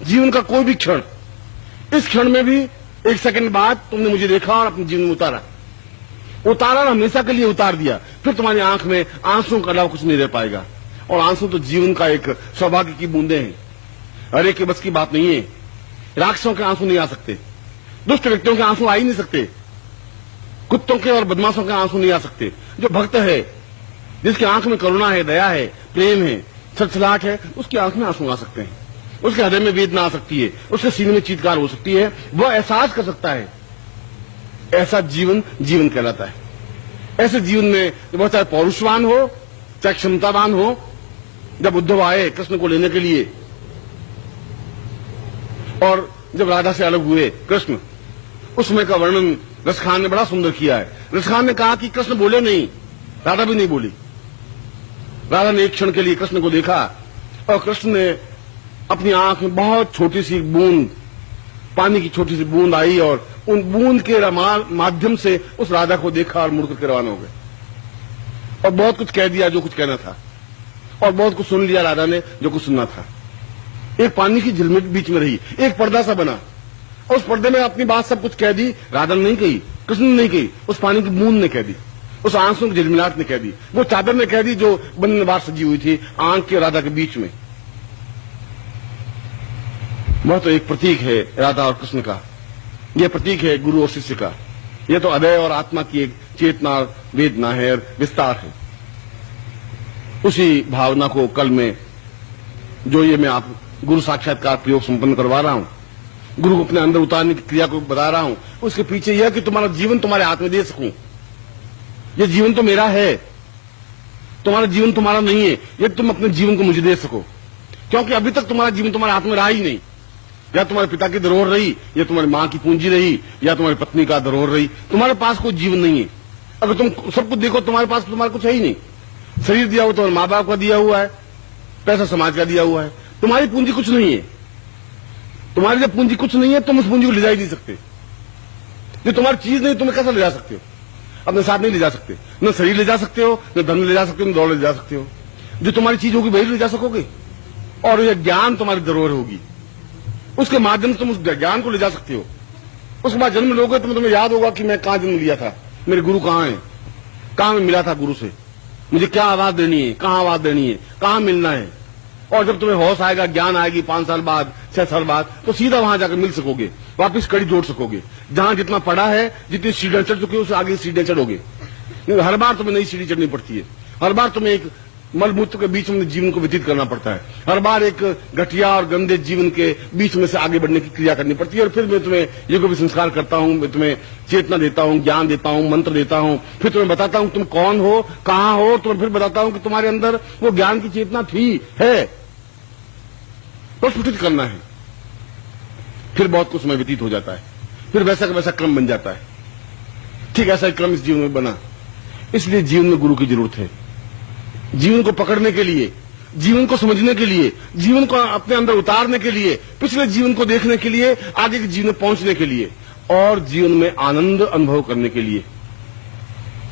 जीवन का कोई भी क्षण, इस क्षण में भी 1 सेकंड बाद तुमने मुझे देखा और अपने जीवन में उतारा और हमेशा के लिए उतार दिया, फिर तुम्हारी आंख में आंसुओं के अलावा कुछ नहीं रह पाएगा। और आंसू तो जीवन का एक सौभाग्य की बूंदे हैं, हर एक के बस की बात नहीं है। राक्षसों के आंसू नहीं आ सकते, दुष्ट व्यक्तियों के आंसू आ ही नहीं सकते, कुत्तों के और बदमाशों के आंसू नहीं आ सकते। जो भक्त है, जिसकी आंख में करुणा है, दया है, प्रेम है, छलछलाहट है, उसकी आंख में आंसू आ सकते हैं, उसके हृदय में वेदना आ सकती है, उसके सीने में चीत्कार हो सकती है, वह एहसास कर सकता है। ऐसा जीवन जीवन कहलाता है। ऐसे जीवन में वह चाहे पौरुषवान हो, चाहे क्षमतावान हो। जब उद्धव आए कृष्ण को लेने के लिए और जब राधा से अलग हुए कृष्ण, उस समय का वर्णन रसखान ने बड़ा सुंदर किया है। रसखान ने कहा कि कृष्ण बोले नहीं, राधा भी नहीं बोली। राधा ने एक क्षण के लिए कृष्ण को देखा और कृष्ण ने अपनी आंख में बहुत छोटी सी बूंद, पानी की छोटी सी बूंद आई और उन बूंद के माध्यम से उस राधा को देखा और मुड़ करके रवाना हो गए और बहुत कुछ कह दिया जो कुछ कहना था, और बहुत कुछ सुन लिया राधा ने जो कुछ सुनना था। एक पानी की झिलमिट बीच में रही, एक पर्दा सा बना और उस पर्दे में अपनी बात सब कुछ कह दी। राधा ने नहीं कही, कृष्ण ने नहीं कही, उस पानी की बूंद ने कह दी, उस आंसू की झिलमिलाहट ने कह दी, वो चादर ने कह दी जो बंधनवार सजी हुई थी आंख के राधा के बीच में। वह तो एक प्रतीक है राधा और कृष्ण का, यह प्रतीक है गुरु और शिष्य का। यह तो हृदय और आत्मा की एक चेतना, वेदना है, विस्तार है। उसी भावना को कल में जो ये मैं आप गुरु साक्षात्कार प्रयोग संपन्न करवा रहा हूं, गुरु को अपने अंदर उतारने की क्रिया को बता रहा हूं, उसके पीछे यह कि तुम्हारा जीवन तुम्हारे हाथ में दे सकूं। यह जीवन तो मेरा है, तुम्हारा जीवन तुम्हारा नहीं है, यदि तुम अपने जीवन को मुझे दे सको। क्योंकि अभी तक तुम्हारा जीवन तुम्हारे हाथ में रहा ही नहीं। या तुम्हारे पिता की धरोहर रही, या तुम्हारी मां की पूंजी रही, या तुम्हारी पत्नी का धरोहर रही। तुम्हारे पास कोई जीवन नहीं है। अगर तुम सब कुछ देखो, तुम्हारे पास तुम्हारा कुछ है ही नहीं। शरीर दिया हुआ तुम्हारे माँ बाप का दिया हुआ है, पैसा समाज का दिया हुआ है, तुम्हारी पूंजी कुछ नहीं है। तुम्हारी जब पूंजी कुछ नहीं है, तुम उस पूंजी को ले जा ही नहीं सकते। जो तुम्हारी चीज नहीं, तुम्हें कैसे ले जा सकते हो? अपने साथ नहीं ले जा सकते। न शरीर ले जा सकते हो, न धन ले जा सकते हो, न दौड़ ले जा सकते हो। जो तुम्हारी चीज होगी वही ले जा सकोगे, और यह ज्ञान तुम्हारी धरोहर होगी। उसके माध्यम से तुम उस ज्ञान को ले जा सकते हो। उसके बाद जन्म लोगे तो तुम्हें याद होगा कि मैं कहां जन्म लिया था, मेरे गुरु कहां है, कहां मैं मिला था गुरु से, मुझे क्या आवाज देनी है, कहां आवाज देनी है, कहां मिलना है। और जब तुम्हें होश आएगा, ज्ञान आएगी 5 साल बाद, 6 साल बाद, तो सीधा वहां जाकर मिल सकोगे, वापिस कड़ी जोड़ सकोगे। जहां जितना पड़ा है, जितनी सीढ़ियां चढ़ चुकी है, उससे आगे सीढ़ियां चढ़ोगे। हर बार तुम्हें नई सीढ़ी चढ़नी पड़ती है, हर बार तुम्हें एक मलमूत्र के बीच में जीवन को व्यतीत करना पड़ता है, हर बार एक घटिया और गंदे जीवन के बीच में से आगे बढ़ने की क्रिया करनी पड़ती है। और फिर मैं तुम्हें ये भी संस्कार करता हूं, मैं तुम्हें चेतना देता हूं, ज्ञान देता हूं, मंत्र देता हूं, फिर तुम्हें बताता हूं तुम कौन हो, कहां हो, तुम्हें फिर बताता हूं कि तुम्हारे अंदर वो ज्ञान की चेतना थी, है, प्रस्फुटित करना है। फिर बहुत कुछ समय व्यतीत हो जाता है, फिर वैसा का वैसा क्रम बन जाता है। ठीक ऐसा क्रम इस जीवन में बना। इसलिए जीवन में गुरु की जरूरत है। जीवन को पकड़ने के लिए, जीवन को समझने के लिए, जीवन को अपने अंदर उतारने के लिए, पिछले जीवन को देखने के लिए, आगे के जीवन में पहुंचने के लिए, और जीवन में आनंद अनुभव करने के लिए,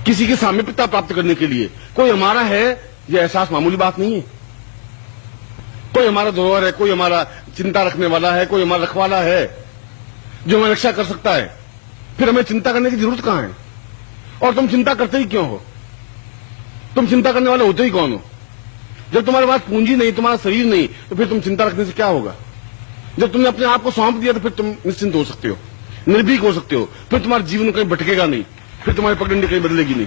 किसी की सामीप्यता प्राप्त करने के लिए। कोई हमारा है, यह एहसास मामूली बात नहीं है। कोई हमारा धरोहर है, कोई हमारा चिंता रखने वाला है, कोई हमारा रखवाला है जो हमें रक्षा कर सकता है। फिर हमें चिंता करने की जरूरत कहां है? और तुम चिंता करते ही क्यों हो? तुम चिंता करने वाले होते ही कौन हो? जब तुम्हारे पास पूंजी नहीं, तुम्हारा शरीर नहीं, तो फिर तुम चिंता रखने से क्या होगा? जब तुमने अपने आप को सौंप दिया तो फिर तुम निश्चिंत हो सकते हो, निर्भीक हो सकते हो। फिर तुम्हारा जीवन कहीं भटकेगा नहीं, फिर तुम्हारी पगडंडी कहीं बदलेगी नहीं।